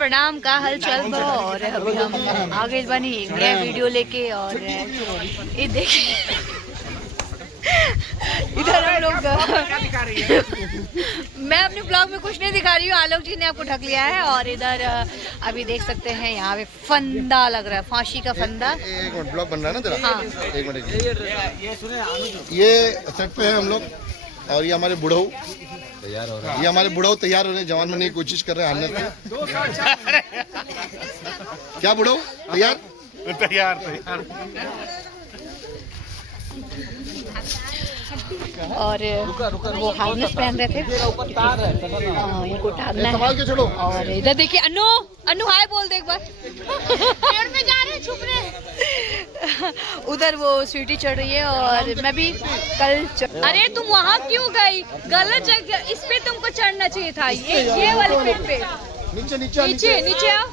प्रणाम का हल चल बो और अभी हम आगे बनी नया वीडियो लेके और ये देखिए इधर हम लोग मैं अपने ब्लॉग में कुछ नहीं दिखा रही हूँ, आलोक जी ने आपको ढक लिया है। और इधर अभी देख सकते हैं यहाँ पे फंदा लग रहा है, फांसी का फंदा। एक मिनट ब्लॉग बन रहा है ना जरा। हाँ। एक मिनट। ये सेट पे है हम लोग और ये हमारे बुढ़ऊ तैयार हो रहे हैं। ये हमारे बुढ़ऊ तैयार होने जवान बनने की कोशिश कर रहे हैं हालत क्या बुढ़ऊ तैयार तैयार और वो हार्नेस पहन रहे थे, इनको टांगना है। और इधर देखिए अनु, अनु हाय बोल दे एक बार। पेड़ पे जा रहे हैं, छुप रहे। उधर वो स्वीटी चढ़ रही है और मैं भी कल अरे तुम वहाँ क्यों गई, गलत जगह। इस पे तुमको चढ़ना चाहिए था, ये वाले पेड़ पे। नीचे नीचे नीचे नीचे आओ,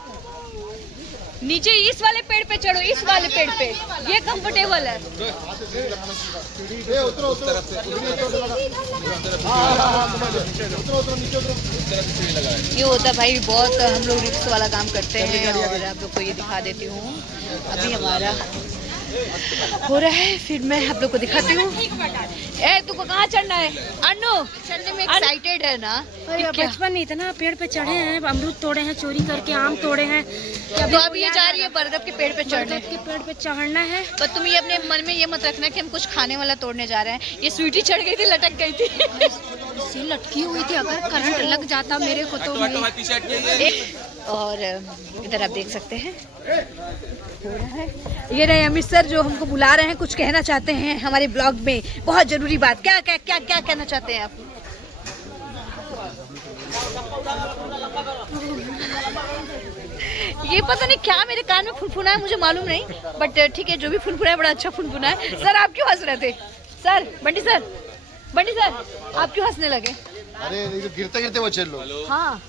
नीचे इस वाले पेड़ पे चढ़ो, इस वाले पेड़ पे, ये कंफर्टेबल है। ये होता भाई बहुत, हम लोग रिस्क वाला काम करते हैं। और आप लोग को ये दिखा देती हूँ, अभी हमारा हो रहा है, फिर मैं आप लोग को दिखाती हूँ। ए तुमको कहाँ चढ़ना है अनु? चढ़ने में एक्साइटेड है ना? बचपन में इतना पेड़ पे चढ़े हैं, अमरूद तोड़े हैं, चोरी करके आम तोड़े हैं। तो अब ये जा रही है बरगद के पेड़ पे चढ़ने। के पेड़ पे चढ़ना है। पर तुम ये अपने मन में ये मत रखना कि हम कुछ खाने वाला तोड़ने जा रहे हैं। ये स्वीटी चढ़ गई थी, लटक गई थी। इससे लटकी हुई थी, अगर करंट लग जाता मेरे को तो और इधर आप देख सकते हैं हो रहा है। ये रहे अमित सर जो हमको बुला रहे हैं, कुछ कहना चाहते हैं हमारे ब्लॉग में, बहुत जरूरी बात। क्या क्या क्या क्या कहना चाहते हैं आप? ये पता नहीं क्या मेरे कान में फुनफुना है, मुझे मालूम नहीं, बट ठीक है, जो भी फुनफुना है बड़ा अच्छा फुनफुना है। सर आप क्यों हंस रहे थे? Sir Bunty sir, Bunty sir आप क्यों हंसने लगे? अरे गिरते गिरते बचे लोग। हाँ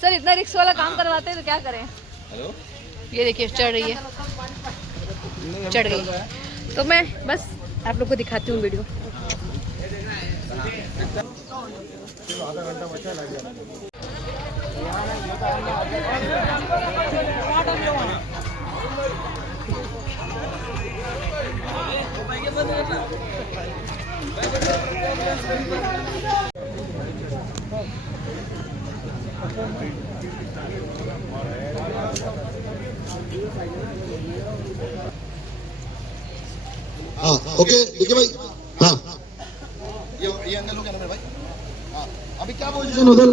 सर, इतना रिस्क वाला काम करवाते हैं तो क्या करें। हेलो, ये देखिए चढ़ रही है, चढ़ गई। तो मैं बस आप लोग को दिखाती हूँ वीडियो। आधा घंटा बचा लग गया। हाँ ओके देखिए भाई। हाँ ये अंदर लोग है ना मेरे भाई। हाँ अभी क्या पोजीशन उधर?